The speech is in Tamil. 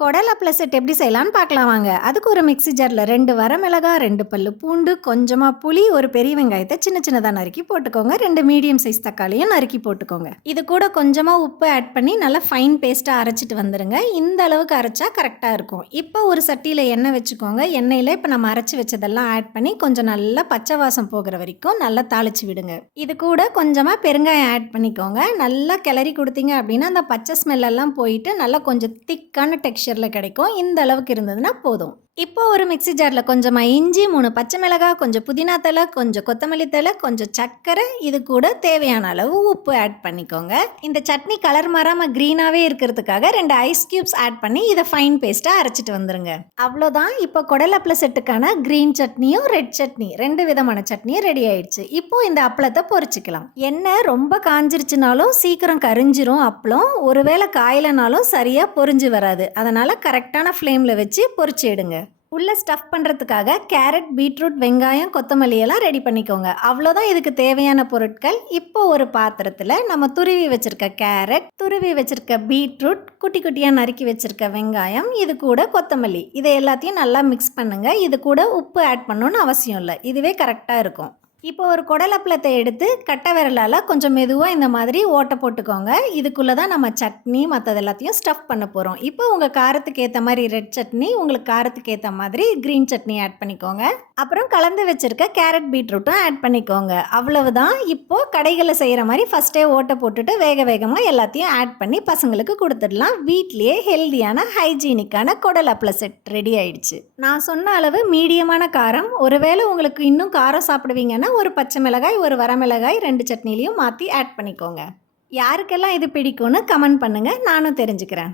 குடல் அப்பள செட் எப்படி செய்யலான்னு பார்க்கலாம் வாங்க. அதுக்கு ஒரு மிக்ஸி ஜாரில் 2 வரமிளகா, 2 பல்லு பூண்டு, கொஞ்சமாக புளி, ஒரு பெரிய வெங்காயத்தை சின்ன சின்னதாக நறுக்கி போட்டுக்கோங்க. 2 மீடியம் சைஸ் தக்காளியும் நறுக்கி போட்டுக்கோங்க. இது கூட கொஞ்சமாக உப்பு ஆட் பண்ணி நல்லா ஃபைன் பேஸ்ட்டாக அரைச்சிட்டு வந்துடுங்க. இந்த அளவுக்கு அரைச்சா கரெக்டாக இருக்கும். இப்போ ஒரு சட்டியில் எண்ணெய் வச்சுக்கோங்க. எண்ணெயில் இப்போ நம்ம அரைச்சி வச்சதெல்லாம் ஆட் பண்ணி கொஞ்சம் நல்லா பச்சை வாசம் போகிற வரைக்கும் நல்லா தாளிச்சு விடுங்க. இது கூட கொஞ்சமாக பெருங்காயம் ஆட் பண்ணிக்கோங்க. நல்லா கிளறி கொடுத்தீங்க அப்படின்னா அந்த பச்சை ஸ்மெல்லாம் போயிட்டு நல்லா கொஞ்சம் திக்கான டெக்ஸ்சர் கிடைக்கும். இந்த அளவுக்கு இருந்ததுன்னா போதும். இப்போ ஒரு மிக்ஸி ஜாரில் கொஞ்சமாக இஞ்சி, 3 பச்சை மிளகாய், கொஞ்சம் புதினா தழை, கொஞ்சம் கொத்தமல்லி தழை, கொஞ்சம் சர்க்கரை, இது கூட தேவையான அளவு உப்பு ஆட் பண்ணிக்கோங்க. இந்த சட்னி கலர் மாறாமல் க்ரீனாகவே இருக்கிறதுக்காக 2 ஐஸ் கியூப்ஸ் ஆட் பண்ணி இதை ஃபைன் பேஸ்ட்டாக அரைச்சிட்டு வந்துருங்க. அவ்வளோதான். இப்போ குடல் அப்பள செட்டுக்கான க்ரீன் சட்னியும் ரெட் சட்னி 2 விதமான சட்னியும் ரெடி ஆயிடுச்சு. இப்போ இந்த அப்பளத்தை பொரிச்சிக்கலாம். எண்ணெய் ரொம்ப காஞ்சிருச்சுனாலும் சீக்கிரம் கரிஞ்சிரும் அப்பளம். ஒருவேளை காயலைனாலும் சரியாக பொரிஞ்சு வராது. அதனால் கரெக்டான ஃப்ளேமில் வச்சு பொரிச்சு எடுங்க. உள்ளே ஸ்டஃப் பண்ணுறதுக்காக கேரட், பீட்ரூட், வெங்காயம், கொத்தமல்லி எல்லாம் ரெடி பண்ணிக்கோங்க. அவ்வளோதான் இதுக்கு தேவையான பொருட்கள். இப்போ ஒரு பாத்திரத்தில் நம்ம துருவி வச்சுருக்க கேரட், துருவி வச்சுருக்க பீட்ரூட், குட்டி குட்டியாக நறுக்கி வச்சுருக்க வெங்காயம், இது கூட கொத்தமல்லி, இதை எல்லாத்தையும் நல்லா மிக்ஸ் பண்ணுங்கள். இது கூட உப்பு ஆட் பண்ணணுன்னு அவசியம் இல்லை. இதுவே கரெக்டாக இருக்கும். இப்போ ஒரு குடல் அப்பளத்தை எடுத்து கட்டை விரலால் கொஞ்சம் மெதுவாக இந்த மாதிரி ஓட்டை போட்டுக்கோங்க. இதுக்குள்ளே தான் நம்ம சட்னி மற்றது எல்லாத்தையும் ஸ்டஃப் பண்ண போகிறோம். இப்போ உங்கள் காரத்துக்கு ஏற்ற மாதிரி ரெட் சட்னி, உங்களுக்கு காரத்துக்கு ஏற்ற மாதிரி க்ரீன் சட்னி ஆட் பண்ணிக்கோங்க. அப்புறம் கலந்து வச்சுருக்க கேரட், பீட்ரூட்டும் ஆட் பண்ணிக்கோங்க. அவ்வளவுதான். இப்போது கடைகளில் செய்கிற மாதிரி ஃபஸ்ட்டே ஓட்டை போட்டுட்டு வேக வேகமாக எல்லாத்தையும் ஆட் பண்ணி பசங்களுக்கு கொடுத்துடலாம். வீட்லேயே ஹெல்தியான ஹைஜீனிக்கான குடல் அப்பள செட் ரெடி ஆயிடுச்சு. நான் சொன்ன அளவு மீடியமான காரம். ஒருவேளை உங்களுக்கு இன்னும் காரம் சாப்பிடுவீங்கன்னா ஒரு பச்சை மிளகாய், ஒரு வரமிளகாய் 2 சட்னிலையும் மாற்றி ஆட் பண்ணிக்கோங்க. யாருக்கெல்லாம் இது பிடிக்கும்னு கமெண்ட் பண்ணுங்கள், நானும் தெரிஞ்சுக்கிறேன்.